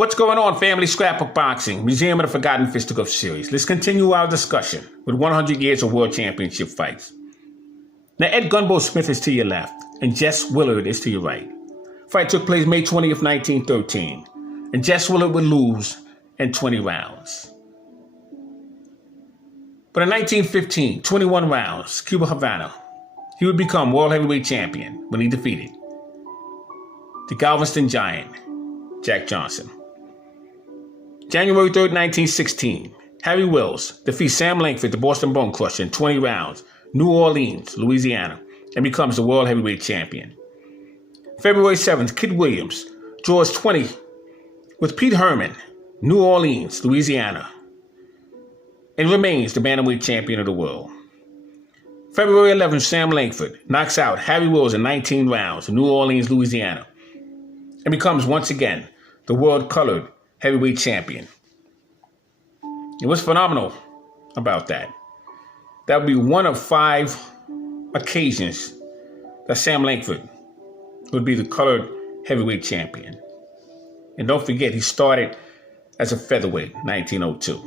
What's going on, family? Scrapbook Boxing, Museum of the Forgotten Fisticuffs series. Let's continue our discussion with 100 years of World Championship fights. Now, Ed Gunbo Smith is to your left, and Jess Willard is to your right. Fight took place May 20th, 1913, and Jess Willard would lose in 20 rounds. But in 1915, 21 rounds, Cuba Havana, he would become World Heavyweight Champion when he defeated the Galveston Giant, Jack Johnson. January 3rd, 1916, Harry Wills defeats Sam Langford, the Boston Bone Crusher, in 20 rounds, New Orleans, Louisiana, and becomes the World Heavyweight Champion. February 7th, Kid Williams draws 20 with Pete Herman, New Orleans, Louisiana, and remains the Bantamweight Champion of the world. February 11th, Sam Langford knocks out Harry Wills in 19 rounds in New Orleans, Louisiana, and becomes once again the World Colored Heavyweight Champion. And what's phenomenal about that? That would be one of 5 occasions that Sam Langford would be the Colored Heavyweight Champion. And don't forget, he started as a featherweight in 1902.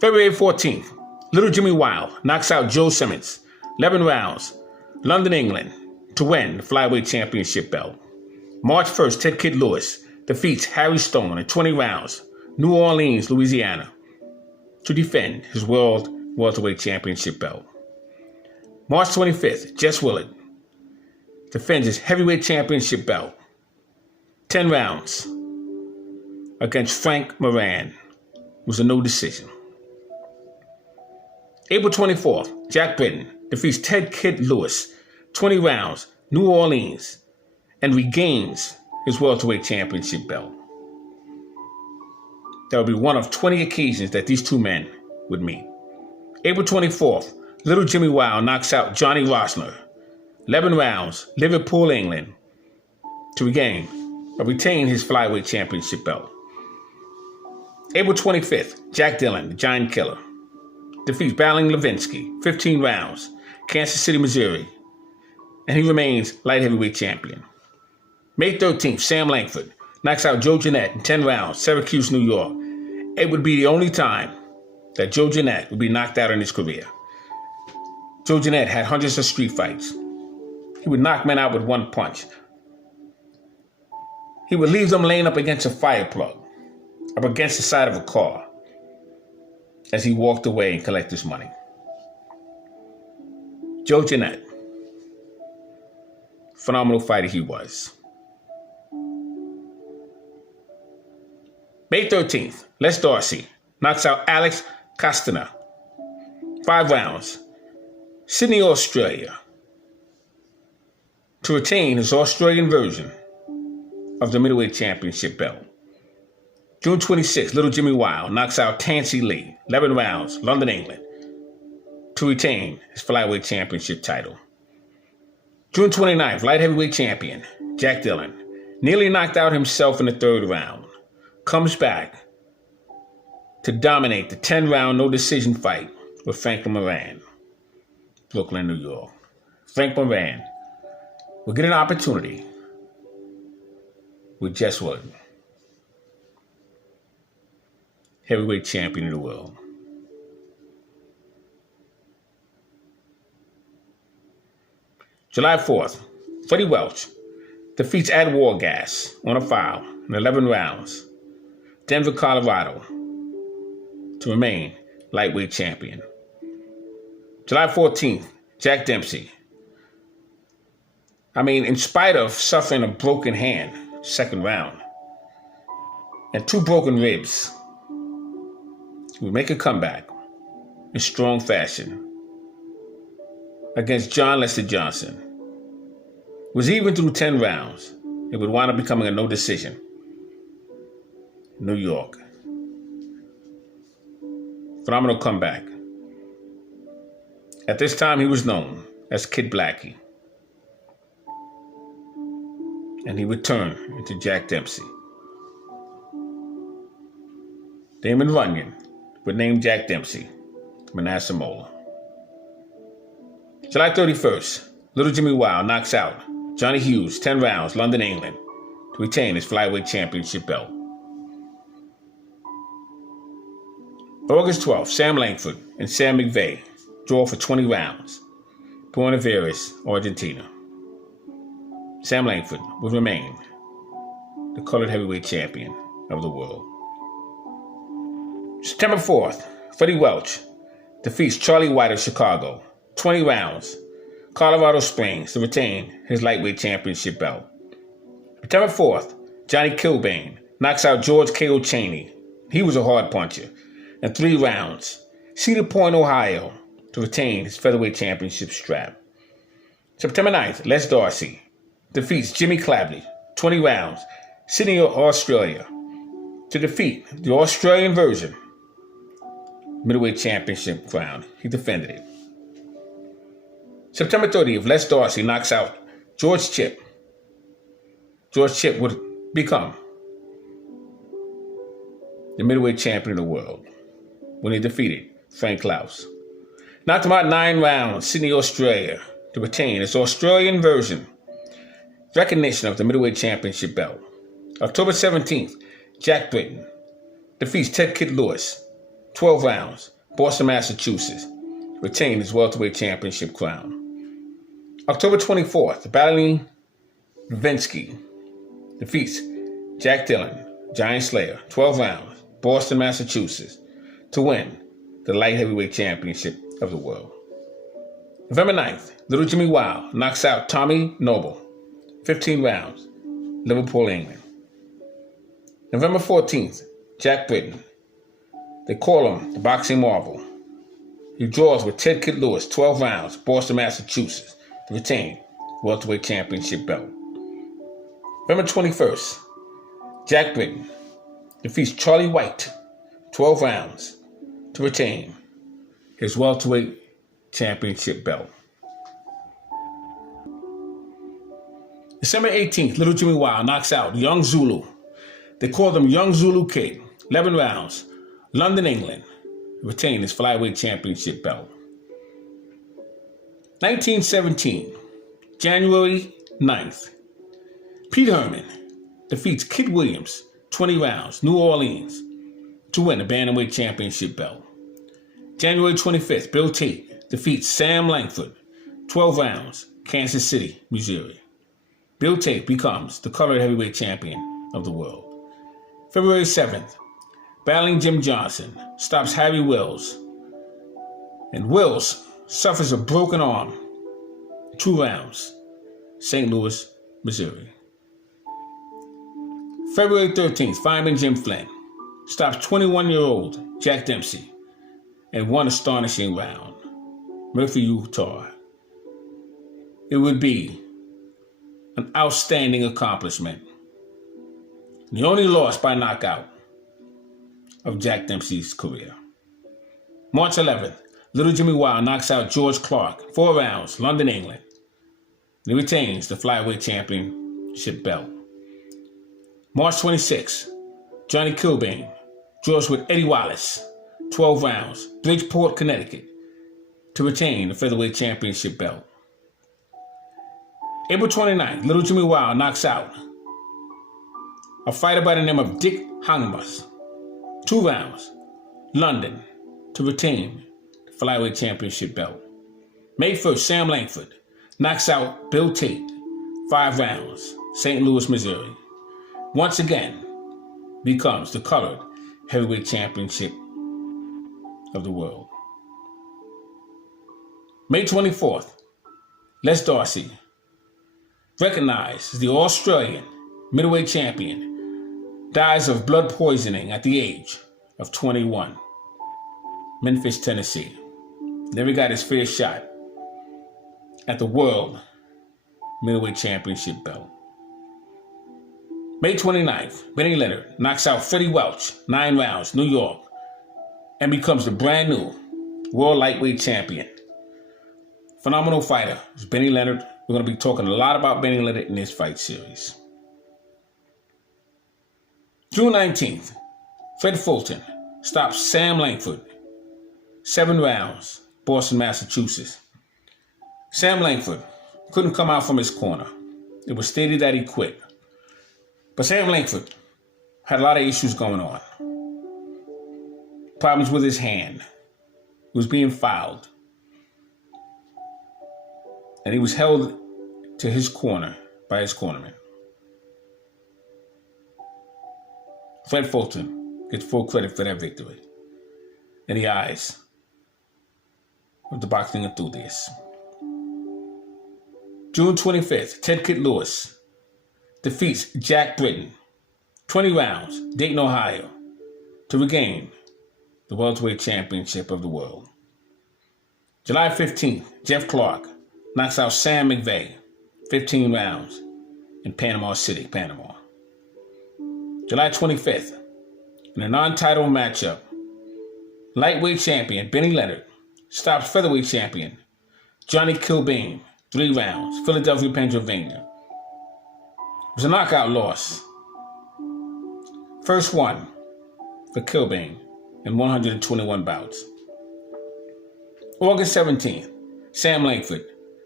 February 14th, Little Jimmy Wild knocks out Joe Simmons, 11 rounds, London, England, to win the Flyweight Championship belt. March 1st, Ted Kid Lewis defeats Harry Stone in 20 rounds, New Orleans, Louisiana, to defend his World Welterweight Championship belt. March 25th, Jess Willard defends his Heavyweight Championship belt, 10 rounds, against Frank Moran. It was a no decision. April 24th, Jack Britton defeats Ted Kid Lewis, 20 rounds, New Orleans, and regains his welterweight championship belt. That would be one of 20 occasions that these two men would meet. April 24th, Little Jimmy Wild knocks out Johnny Rosner, 11 rounds, Liverpool, England, to retain his flyweight championship belt. April 25th, Jack Dillon, the Giant Killer, defeats Battling Levinsky, 15 rounds, Kansas City, Missouri, and he remains light heavyweight champion. May 13th, Sam Langford knocks out Joe Jeanette in 10 rounds, Syracuse, New York. It would be the only time that Joe Jeanette would be knocked out in his career. Joe Jeanette had hundreds of street fights. He would knock men out with one punch. He would leave them laying up against a fire plug, up against the side of a car, as he walked away and collected his money. Joe Jeanette, phenomenal fighter he was. May 13th, Les Darcy knocks out Alex Castana, 5 rounds, Sydney, Australia, to retain his Australian version of the middleweight championship belt. June 26th, Little Jimmy Wild knocks out Tansy Lee, 11 rounds, London, England, to retain his flyweight championship title. June 29th, light heavyweight champion Jack Dillon nearly knocked out himself in the 3rd round, comes back to dominate the 10-round no-decision fight with Frank Moran, Brooklyn, New York. Frank Moran will get an opportunity with Jess Willard, heavyweight champion of the world. July 4th, Freddie Welch defeats Ed Wargas on a foul in 11 rounds, Denver, Colorado, to remain lightweight champion. July 14th, Jack Dempsey. In spite of suffering a broken hand, 2nd round, and 2 broken ribs, he would make a comeback in strong fashion against John Lester Johnson. It was even through 10 rounds. It would wind up becoming a no decision. New York. Phenomenal comeback. At this time, he was known as Kid Blackie. And he would turn into Jack Dempsey. Damon Runyon would name Jack Dempsey Manasseh Mola. July 31st, Little Jimmy Wild knocks out Johnny Hughes, 10 rounds, London, England, to retain his flyweight championship belt. August 12th, Sam Langford and Sam McVeigh draw for 20 rounds. Buenos Aires, Argentina. Sam Langford will remain the colored heavyweight champion of the world. September 4th, Freddie Welch defeats Charlie White of Chicago, 20 rounds, Colorado Springs, to retain his lightweight championship belt. September 4th, Johnny Kilbane knocks out George K.O. Cheney. He was a hard puncher. In 3 rounds, Cedar Point, Ohio, to retain his featherweight championship strap. September 9th, Les Darcy defeats Jimmy Clabley, 20 rounds, Sydney, Australia, to defeat the Australian version middleweight championship crown. He defended it. September 30th, Les Darcy knocks out George Chip. George Chip would become the middleweight champion of the world when he defeated Frank Klaus. Knocked him out 9 rounds, Sydney, Australia, to retain his Australian version recognition of the middleweight championship belt. October 17th, Jack Britton defeats Ted Kid Lewis, 12 rounds, Boston, Massachusetts, to retain his welterweight championship crown. October 24th, Battling Ravinsky defeats Jack Dillon, Giant Slayer, 12 rounds, Boston, Massachusetts, to win the light heavyweight championship of the world. November 9th, Little Jimmy Wow knocks out Tommy Noble, 15 rounds, Liverpool, England. November 14th, Jack Britton. They call him the Boxing Marvel. He draws with Ted Kid Lewis, 12 rounds, Boston, Massachusetts, to retain welterweight championship belt. November 21st, Jack Britton defeats Charlie White, 12 rounds, to retain his welterweight championship belt. December 18th, Little Jimmy Wow knocks out Young Zulu. They called him Young Zulu Kid, 11 rounds, London, England, to retain his flyweight championship belt. 1917, January 9th, Pete Herman defeats Kid Williams, 20 rounds, New Orleans, to win the bantamweight championship belt. January 25th, Bill Tate defeats Sam Langford, 12 rounds, Kansas City, Missouri. Bill Tate becomes the colored heavyweight champion of the world. February 7th, Battling Jim Johnson stops Harry Wills, and Wills suffers a broken arm, 2 rounds, St. Louis, Missouri. February 13th, Fireman Jim Flynn stops 21-year-old Jack Dempsey in one astonishing round, Murphy, Utah. It would be an outstanding accomplishment. The only loss by knockout of Jack Dempsey's career. March 11th, Little Jimmy Wow knocks out George Clark, 4 rounds, London, England. He retains the flyweight championship belt. March 26th, Johnny Kilbane draws with Eddie Wallace, 12 rounds, Bridgeport, Connecticut, to retain the featherweight championship belt. April 29th, Little Jimmy Wow knocks out a fighter by the name of Dick Hangmas, 2 rounds, London, to retain the flyweight championship belt. May 1st, Sam Langford knocks out Bill Tate, 5 rounds, St. Louis, Missouri. Once again, becomes the colored heavyweight championship of the world. May 24th, Les Darcy, recognized as the Australian middleweight champion, dies of blood poisoning at the age of 21. Memphis, Tennessee. Never got his fair shot at the world middleweight championship belt. May 29th, Benny Leonard knocks out Freddie Welch, 9 rounds, New York, and becomes the brand new world lightweight champion. Phenomenal fighter is Benny Leonard. We're going to be talking a lot about Benny Leonard in this fight series. June 19th, Fred Fulton stops Sam Langford, 7 rounds, Boston, Massachusetts. Sam Langford couldn't come out from his corner. It was stated that he quit. But Sam Langford had a lot of issues going on. Problems with his hand. He was being fouled. And he was held to his corner by his cornerman. Fred Fulton gets full credit for that victory in the eyes of the boxing enthusiasts. June 25th, Ted Kid Lewis defeats Jack Britton, 20 rounds, Dayton, Ohio, to regain the welterweight championship of the world. July 15th, Jeff Clark knocks out Sam McVeigh, 15 rounds, in Panama City, Panama. July 25th, in a non-title matchup, lightweight champion Benny Leonard stops featherweight champion Johnny Kilbane, 3 rounds, Philadelphia, Pennsylvania. It was a knockout loss. First one for Kilbane in 121 bouts. August 17th, Sam Langford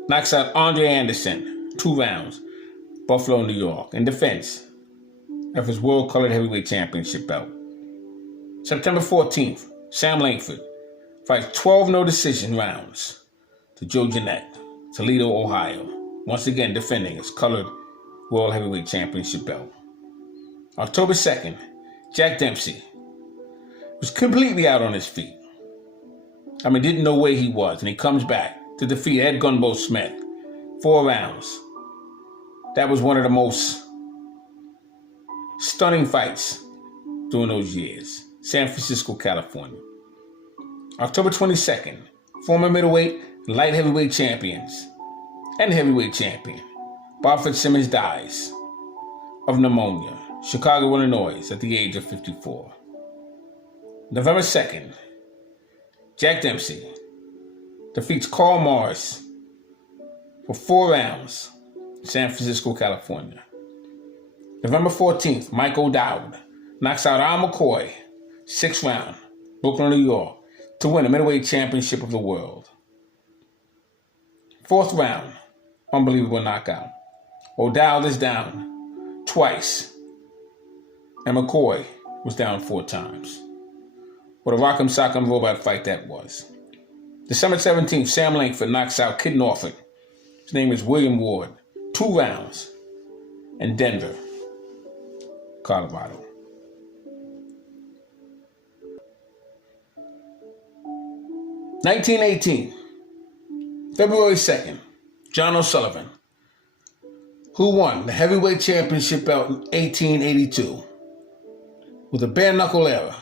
knocks out Andre Anderson, 2 rounds, Buffalo, New York, in defense of his World Colored Heavyweight Championship belt. September 14th, Sam Langford fights 12 no-decision rounds to Joe Jeanette, Toledo, Ohio, once again defending his Colored World Heavyweight Championship belt. October 2nd, Jack Dempsey was completely out on his feet. Didn't know where he was, and he comes back to defeat Ed Gunbo Smith, 4 rounds. That was one of the most stunning fights during those years. San Francisco, California. October 22nd, former middleweight and light heavyweight champions and heavyweight champion Bob Fitzsimmons dies of pneumonia, Chicago, Illinois, at the age of 54. November 2nd, Jack Dempsey defeats Carl Morris for 4 rounds in San Francisco, California. November 14th, Mike O'Dowd knocks out Al McCoy, 6th round, Brooklyn, New York, to win the middleweight championship of the world. 4th round, unbelievable knockout. O'Dowd is down twice, and McCoy was down 4 times. What a rock'em sock'em robot fight that was. December 17th, Sam Langford knocks out Kid Norfolk. His name is William Ward, 2 rounds, in Denver, Colorado. (1918) February 2nd, John O'Sullivan, who won the heavyweight championship belt in 1882 with a bare-knuckle error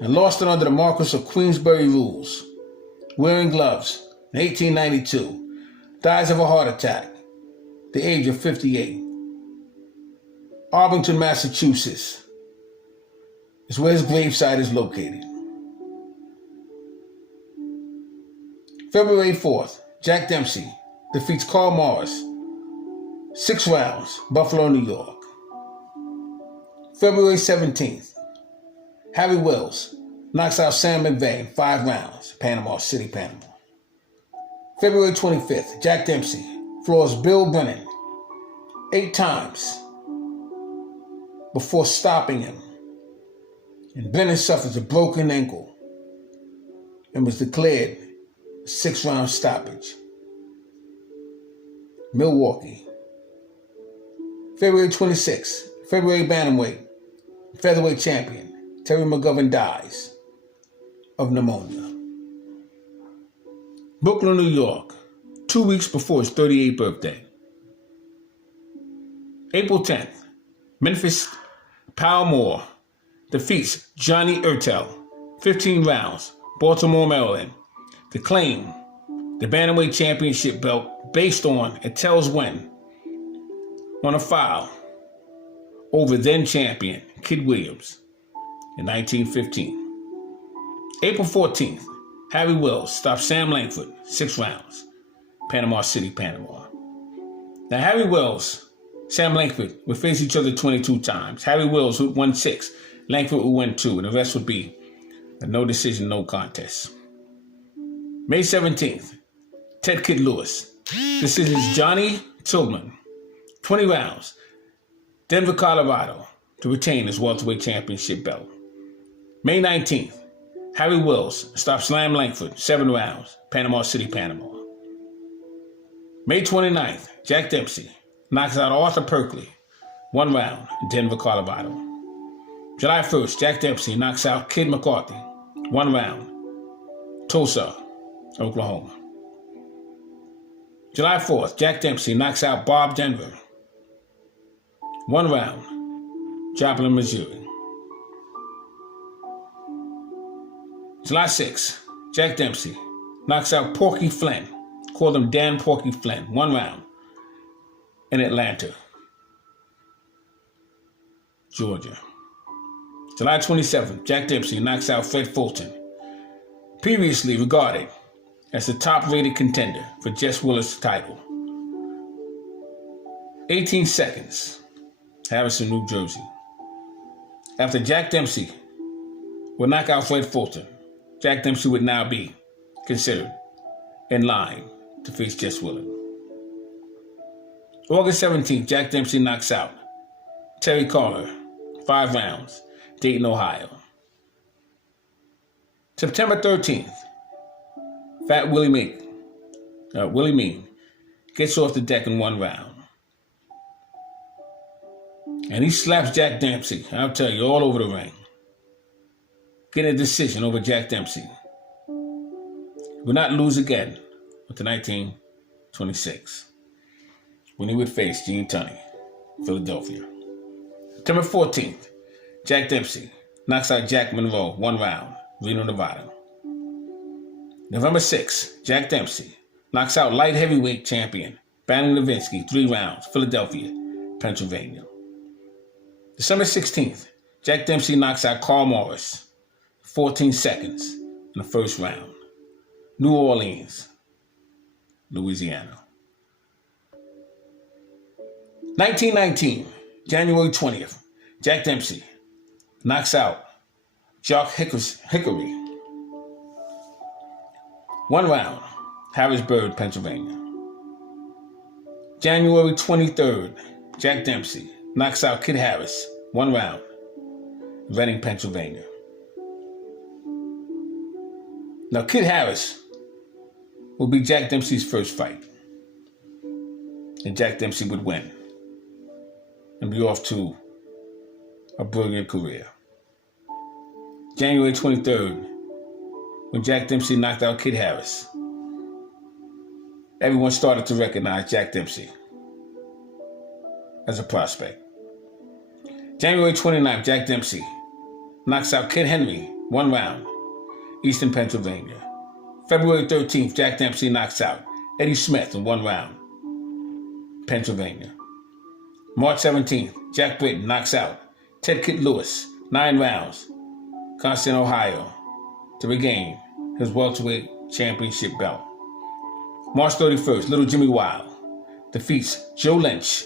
and lost it under the Marquess of Queensberry rules, wearing gloves in 1892, dies of a heart attack at the age of 58. Arlington, Massachusetts is where his gravesite is located. February 4th, Jack Dempsey defeats Carl Morris, 6 rounds, Buffalo, New York. February 17th, Harry Wills knocks out Sam McVeigh in 5 rounds, Panama City, Panama. February 25th, Jack Dempsey floors Bill Brennan 8 times before stopping him. And Brennan suffers a broken ankle and was declared a 6-round stoppage. Milwaukee. February 26th, February bantamweight, featherweight champion Terry McGovern dies of pneumonia. Brooklyn, New York, 2 weeks before his 38th birthday. April 10th, Memphis Powell defeats Johnny Ertel, 15 rounds, Baltimore, Maryland, to claim the bantamweight championship belt based on Ertel's win on a foul over then champion Kid Williams in 1915. April 14th, Harry Wills stops Sam Langford, 6 rounds, Panama City, Panama. Now Harry Wills, Sam Langford would face each other 22 times. Harry Wills would win 6, Langford would win 2, and the rest would be a no decision, no contest. May 17th, Ted Kid Lewis decisions Johnny Tillman, 20 rounds, Denver, Colorado, to retain his welterweight championship belt. May 19th, Harry Wills stops Slam Langford 7 rounds, Panama City, Panama. May 29th, Jack Dempsey knocks out Arthur Perkley 1 round, Denver, Colorado. July 1st, Jack Dempsey knocks out Kid McCarthy 1 round, Tulsa, Oklahoma. July 4th, Jack Dempsey knocks out Bob Denver 1 round, Joplin, Missouri. July 6th, Jack Dempsey knocks out Porky Flynn, called him Dan Porky Flynn, 1 round, in Atlanta, Georgia. July 27th, Jack Dempsey knocks out Fred Fulton, previously regarded as the top-rated contender for Jess Willis' title. 18 seconds, Harrison, New Jersey. After Jack Dempsey would knock out Fred Fulton, Jack Dempsey would now be considered in line to face Jess Willis. August 17th, Jack Dempsey knocks out Terry Carter 5 rounds, Dayton, Ohio. September 13th, Fat Willie Mean gets off the deck in 1 round. And he slaps Jack Dempsey, I'll tell you, all over the ring. Getting a decision over Jack Dempsey. He will not lose again until 1926, when he would face Gene Tunney, Philadelphia. September 14th, Jack Dempsey knocks out Jack Monroe 1 round, Reno, Nevada. November 6th, Jack Dempsey knocks out light heavyweight champion Bannon Levinsky 3 rounds, Philadelphia, Pennsylvania. December 16th, Jack Dempsey knocks out Carl Morris 14 seconds in the first round, New Orleans, Louisiana. 1919, January 20th, Jack Dempsey knocks out Jock Hickory 1 round, Harrisburg, Pennsylvania. January 23rd, Jack Dempsey knocks out Kid Harris 1 round, Reading, Pennsylvania. Now, Kid Harris will be Jack Dempsey's first fight, and Jack Dempsey would win and be off to a brilliant career. January 23rd, when Jack Dempsey knocked out Kid Harris, everyone started to recognize Jack Dempsey as a prospect. January 29th, Jack Dempsey knocks out Kid Henry 1 round, Eastern Pennsylvania. February 13th, Jack Dempsey knocks out Eddie Smith in 1 round, Pennsylvania. March 17th, Jack Britton knocks out Ted Kit Lewis 9 rounds, Constant, Ohio, to regain his welterweight championship belt. March 31st, Little Jimmy Wild defeats Joe Lynch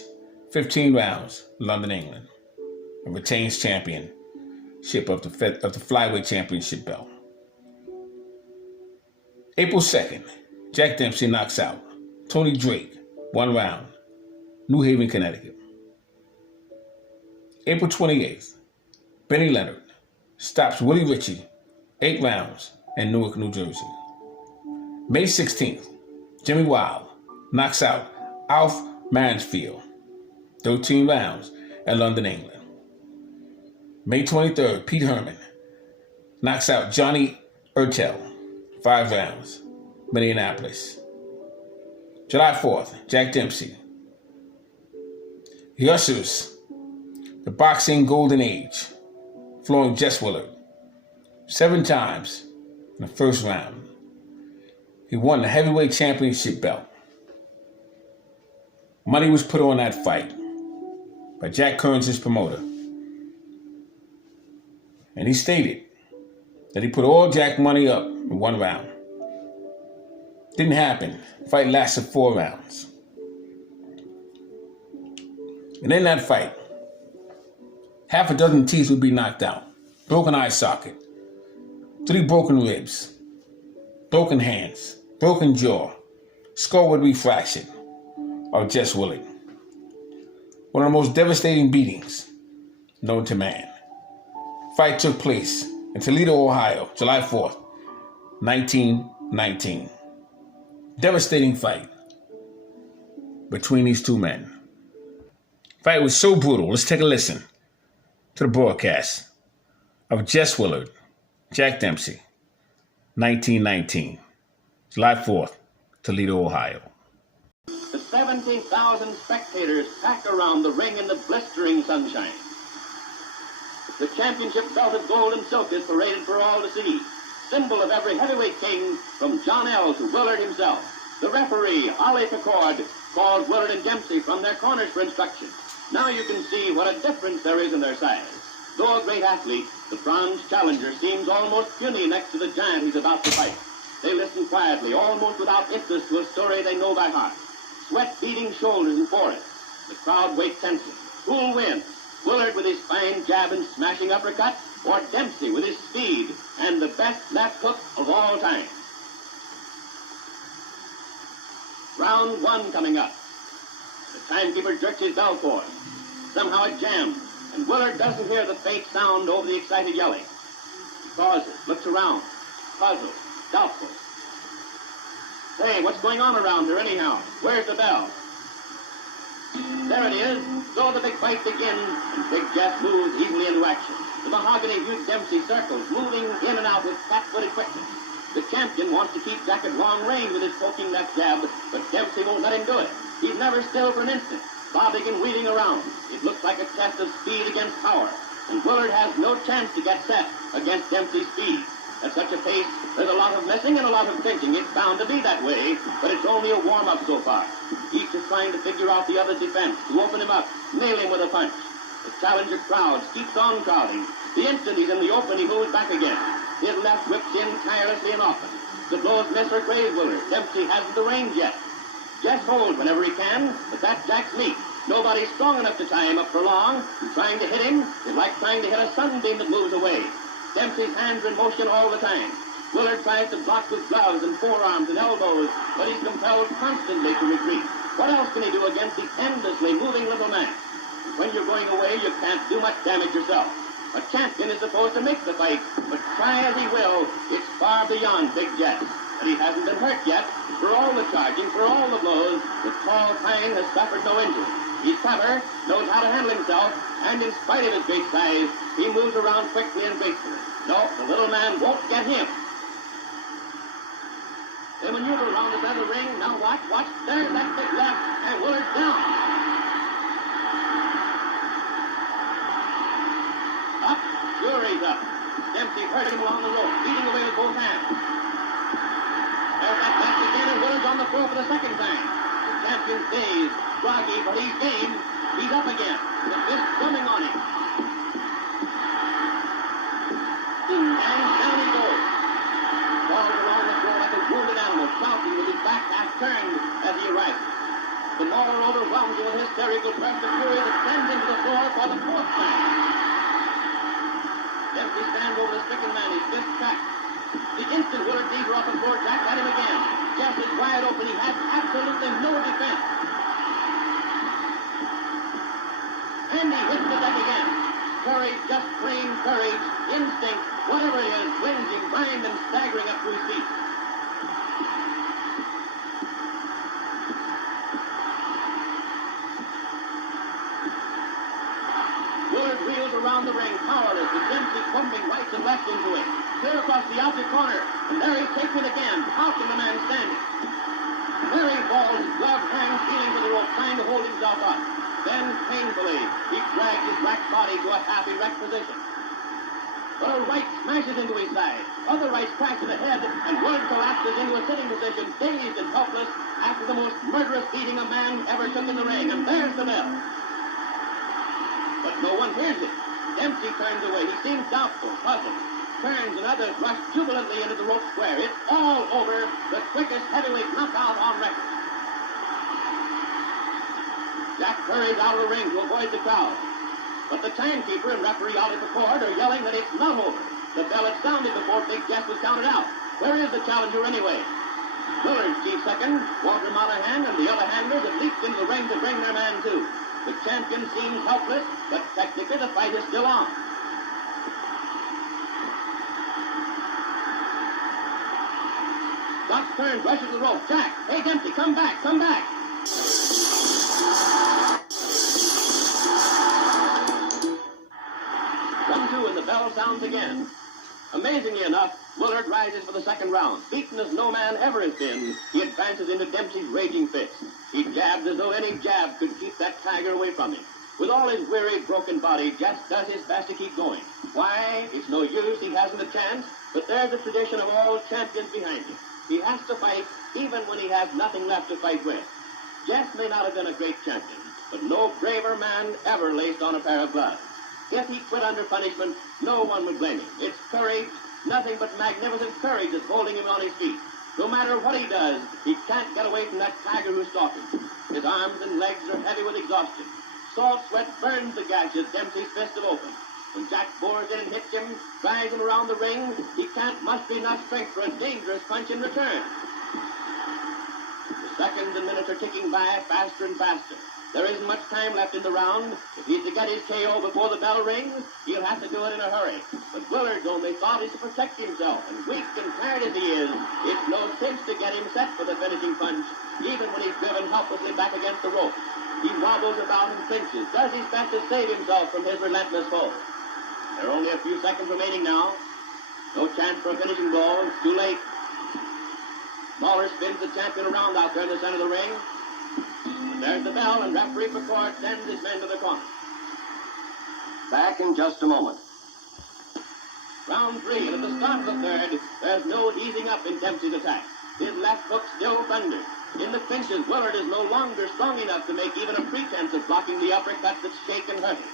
15 rounds, London, England, and retains championship of the flyweight championship belt. April 2nd, Jack Dempsey knocks out Tony Drake 1 round, New Haven, Connecticut. April 28th, Benny Leonard stops Willie Ritchie 8 rounds in Newark, New Jersey. May 16th, Jimmy Wild knocks out Alf Mansfield 13 rounds in London, England. May 23rd, Pete Herman knocks out Johnny Ertel 5 rounds, Minneapolis. July 4th, Jack Dempsey. He ushers the boxing golden age, flooring Jess Willard 7 times in the first round. He won the heavyweight championship belt. Money was put on that fight by Jack Kearns, his promoter. And he stated that he put all Jack money up in 1 round. Didn't happen. The fight lasted 4 rounds. And in that fight, half a dozen teeth would be knocked out. Broken eye socket. 3 broken ribs. Broken hands. Broken jaw. Skull would be fractured. Or Jess Willard. one of the most devastating beatings known to man. Fight took place in Toledo, Ohio, July 4th, 1919. Devastating fight between these two men. Fight was so brutal. Let's take a listen to the broadcast of Jess Willard, Jack Dempsey, 1919, July 4th, Toledo, Ohio. The 70,000 spectators pack around the ring in the blistering sunshine. The championship belt of gold and silk is paraded for all to see. Symbol of every heavyweight king, from John L. to Willard himself. The referee, Ollie Picord, calls Willard and Dempsey from their corners for instruction. Now you can see what a difference there is in their size. Though a great athlete, the bronze challenger seems almost puny next to the giant he's about to fight. They listen quietly, almost without interest, to a story they know by heart. Sweat beating shoulders and foreheads. The crowd waits tensely. Who'll win? Willard with his fine jab and smashing uppercut, or Dempsey with his speed and the best left hook of all time? Round one coming up. The timekeeper jerks his bell cord. Somehow it jams, and Willard doesn't hear the faint sound over the excited yelling. He pauses, looks around, puzzled, doubtful. Hey, what's going on around here anyhow? Where's the bell? There it is. So the big fight begins, and Big Jess moves easily into action. The mahogany hued Dempsey circles, moving in and out with fat-footed quickness. The champion wants to keep Jack at long range with his poking left jab, but Dempsey won't let him do it. He's never still for an instant, bobbing and weaving around. It looks like a test of speed against power, and Willard has no chance to get set against Dempsey's speed. At such a pace, there's a lot of missing and a lot of thinking. It's bound to be that way, but it's only a warm-up so far. Each is trying to figure out the other's defense, to open him up, nail him with a punch. The challenger crowds keeps on crowding. The instant he's in the open, he moves back again. His left whips in tirelessly and often. The blows miss or graze Willard. Dempsey hasn't the range yet. Jess holds whenever he can, but that's Jack's meat. Nobody's strong enough to tie him up for long, and trying to hit him is like trying to hit a sunbeam that moves away. Dempsey's hands are in motion all the time. Willard tries to block with gloves and forearms and elbows, but he's compelled constantly to retreat. What else can he do against the endlessly moving little man? When you're going away, you can't do much damage yourself. A champion is supposed to make the fight, but try as he will, it's far beyond Big Jess. But he hasn't been hurt yet. For all the charging, for all the blows, the tall Pine has suffered no injury. He's clever, knows how to handle himself, and in spite of his great size, he moves around quickly and gracefully. No, the little man won't get him. They maneuver around the side of the ring. Now watch. There's that big left, and Willard's down. Up, sure he's up. Dempsey hurting him along the rope, beating away with both hands. There's that left again, and Willard's on the floor for the second time. The champion's dazed, groggy, but he's game. He's up again. The fist drumming on him. And down he goes. Falling along the floor like a wounded animal, shouting with his back half turned as he arrives. The mauler overwhelms him with hysterical burst of fury that sends him to the floor for the fourth time. Dempsey stands over the stricken man, his fist cracked. The instant Willard sees her off the floor, Jack at him again. Jess is wide open. He has absolutely no defense. And he hits the deck again. Courage, just plain courage, instinct, whatever it is, wins him, grind and staggering up to his feet. Willard wheels around the ring, powerless, with Dempsey pumping right and left into it. Clear across the outer corner, and there he takes it again. How can the man stand it? There he falls, his gloved hands feeling for the rope, trying to hold himself up. Then, painfully, he drags his black body to a half-erect position. But a right smashes into his side. Other rights crash to the head, and Willard collapses into a sitting position, dazed and helpless, after the most murderous beating a man ever took in the ring. And there's the bell. But no one hears it. Dempsey turns away. He seems doubtful, puzzled. Turns and others rush jubilantly into the rope square. It's all over. The quickest heavyweight knockout on record. Jack hurries out of the ring to avoid the crowd. But the timekeeper and referee Ollie Picord are yelling that it's not over. The bell had sounded before Big Jess was counted out. Where is the challenger anyway? Willard keeps second. Walter Monahan and the other handlers have leaped into the ring to bring their man too. The champion seems helpless, but technically the fight is still on. Doc turns, rushes the rope. Jack, hey Dempsey, come back, come back. 1-2 and the bell sounds again. Amazingly enough, Willard rises for the second round. Beaten as no man ever has been, he advances into Dempsey's raging fist. He jabs as though any jab could keep that tiger away from him. With all his weary, broken body, just does his best to keep going. Why? It's no use, he hasn't a chance, but there's a tradition of all champions behind him. He has to fight even when he has nothing left to fight with. Jess may not have been a great champion, but no braver man ever laced on a pair of gloves. If he quit under punishment, no one would blame him. It's courage, nothing but magnificent courage that's holding him on his feet. No matter what he does, he can't get away from that tiger who's stalking him. His arms and legs are heavy with exhaustion. Salt sweat burns the gashes Dempsey's fists have opened. When Jack bores in and hits him, drives him around the ring, he can't muster enough strength for a dangerous punch in return. The seconds and minutes are ticking by faster and faster. There isn't much time left in the round. If he's to get his KO before the bell rings, he'll have to do it in a hurry. But Willard's only thought is to protect himself, and weak and tired as he is, it's no sense to get him set for the finishing punch, even when he's driven helplessly back against the rope. He wobbles about and clinches, does his best to save himself from his relentless foe. There are only a few seconds remaining now. No chance for a finishing blow. It's too late. Mahler spins the champion around out there in the center of the ring. And there's the bell, and referee Picard sends his men to the corner. Back in just a moment. Round 3, and at the start of the third, there's no easing up in Dempsey's attack. His left hook still thunders. In the clinches, Willard is no longer strong enough to make even a pretense of blocking the uppercut that's shaken hurting.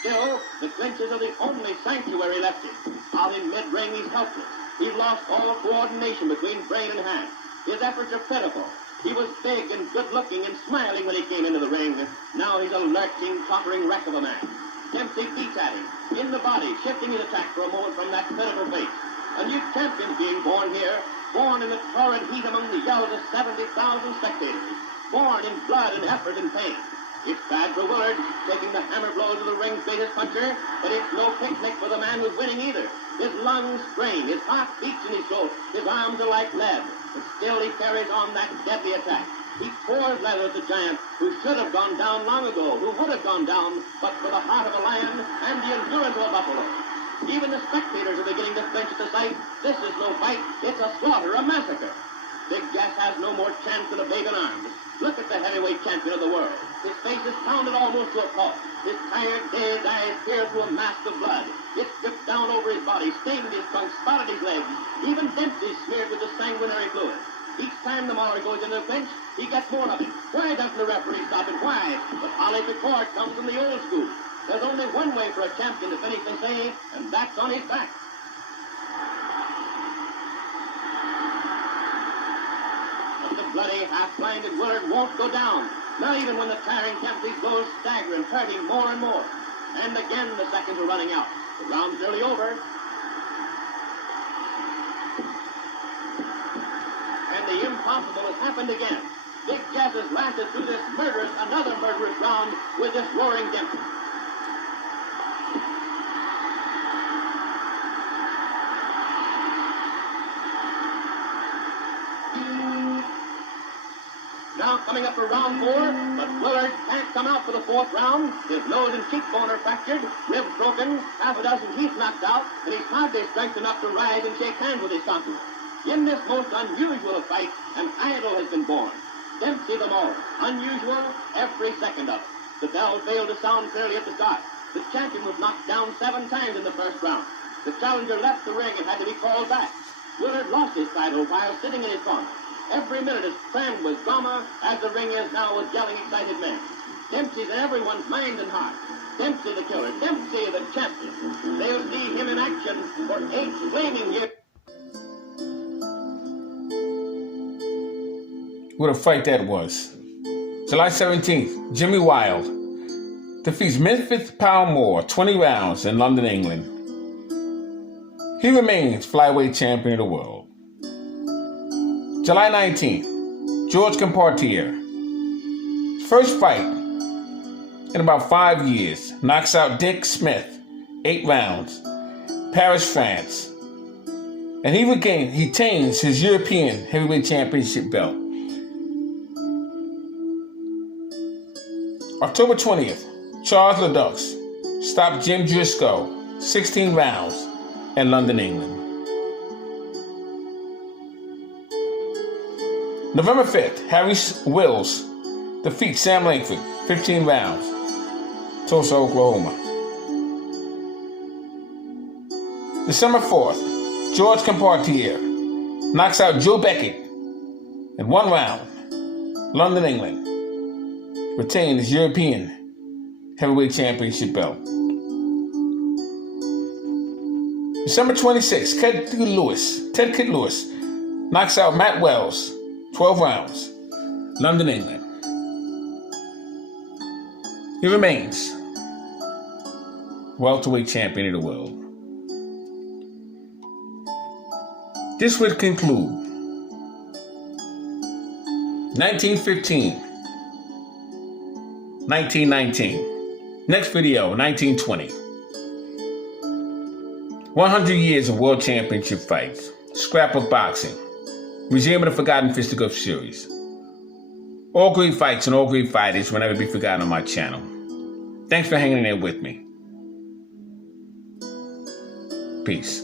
Still, the clinches are the only sanctuary left him. Out in mid-ring, he's helpless. He's lost all coordination between brain and hand. His efforts are pitiful. He was big and good-looking and smiling when he came into the ring. Now he's a lurching, tottering wreck of a man. Dempsey beats at him, in the body, shifting his attack for a moment from that pitiful face. A new champion being born here, born in the torrid heat among the yells of 70,000 spectators, born in blood and effort and pain. It's bad for Willard, taking the hammer blows of the ring's greatest puncher, but it's no picnic for the man who's winning either. His lungs strain, his heart beats in his throat, his arms are like lead, but still he carries on that deadly attack. He pours leather at the giant, who should have gone down long ago, who would have gone down, but for the heart of a lion and the endurance of a buffalo. Even the spectators are beginning to flinch at the sight. This is no fight, it's a slaughter, a massacre. Big Jess has no more chance than a babe in arms. Look at the heavyweight champion of the world. His face is pounded almost to a pulp. His tired, dazed eyes peer through a mask of blood. It dripped down over his body, stained his trunk, spotted his legs. Even Dempsey's smeared with the sanguinary fluid. Each time the Mauler goes into the clinch, he gets more of it. Why doesn't the referee stop it? Why? But Ollie Picard comes from the old school. There's only one way for a champion to finish the day, and that's on his back. But the bloody, half-blinded Willard won't go down. Not even when the tiring Dempsey goes staggering, hurting more and more. And again the seconds are running out. The round's nearly over. And the impossible has happened again. Big Jess has lasted through this another murderous round with this roaring Dempsey. Now coming up for round 4, but Willard can't come out for the 4th round. His nose and cheekbone are fractured, ribs broken, half a dozen teeth knocked out, and he's hardly strength enough to rise and shake hands with his conqueror. In this most unusual of fights, an idol has been born. Dempsey the Mauler. Unusual, every second of it. The bell failed to sound clearly at the start. The champion was knocked down 7 times in the 1st round. The challenger left the ring and had to be called back. Willard lost his title while sitting in his corner. Every minute is crammed with drama, as the ring is now with yelling, excited men. Dempsey's in everyone's mind and heart. Dempsey the killer, Dempsey the champion. They'll see him in action for 8 flaming years. What a fight that was. July 17th, Jimmy Wild defeats Memphis Moore 20 rounds in London, England. He remains flyweight champion of the world. July 19th, George Compartier. First fight in about 5 years. Knocks out Dick Smith, 8 rounds. Paris, France. And he retains his European Heavyweight Championship belt. October 20th, Charles Ledux stopped Jim Driscoll, 16 rounds, in London, England. November 5th, Harry Wills defeats Sam Langford, 15 rounds, Tulsa, Oklahoma. December 4th, George Compartier knocks out Joe Beckett in 1 round, London, England. Retained his European Heavyweight Championship belt. December 26th, Ted Kid Lewis knocks out Matt Wells, 12 rounds, London, England. He remains welterweight champion of the world. This would conclude 1915, 1919. Next video, 1920. 100 years of world championship fights. Scrapbook boxing. Museum of the Forgotten Fisticuffs series. All great fights and all great fighters will never be forgotten on my channel. Thanks for hanging in there with me. Peace.